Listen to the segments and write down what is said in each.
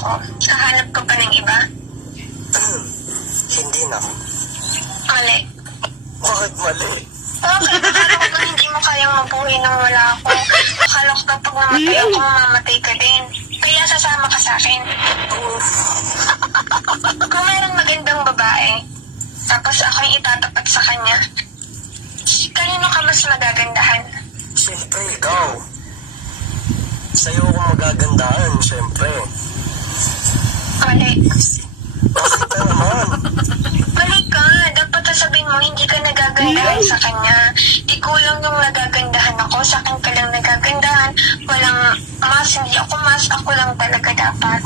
ako. Hahanap ka pa ng iba? Hindi na. Mali. Bakit mali? Okay, akala ko ba hindi mo kayang mabuhay nang wala ako? Akala ko kapag namatay ako, mamamatay ka din. Kaya sasama ka sa akin. Kung mayroong magandang babae, tapos ako yung itatapat sa kanya, kanino ka mas magagandahan? Siyempre, ikaw. Sa'yo ako magagandahan, siyempre. Mali. Bakit na naman? Mali ka. Dapat sasabihin mo, hindi ka nagagandahan sa kanya. Ikaw lang yung nagagandahan ako. Sa akin ka lang nagagandahan. Walang mas, hindi ako mas. Ako lang talaga dapat.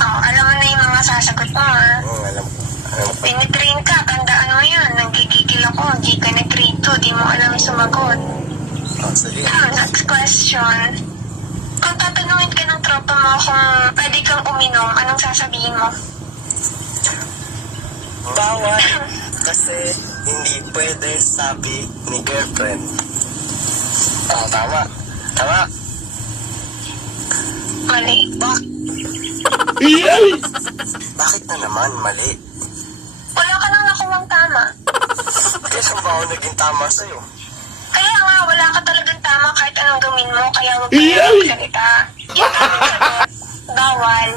Oh, alam mo na yung mga sasagot mo, ha? Alam ko. Pinitrain ka, tandaan mo yan. Nanggigigil ako, hindi ka nag-grade 2, di mo alam sumagot. Sige. Next question. Kung tatanungin ka ng tropa mo kung pwede kang uminom, anong sasabihin mo? Bawal. Kasi hindi pwede, sabi ni girlfriend. Tama. Tama. Mali. Bakit na naman mali? Wala ka nang nakuwang tama. Kailan ba ako naging tama sa'yo? Kaya nga, wala ka talagang tama kahit anong gawin mo, kaya huwag ka na magsalita. Yan ang sagot. Bawal.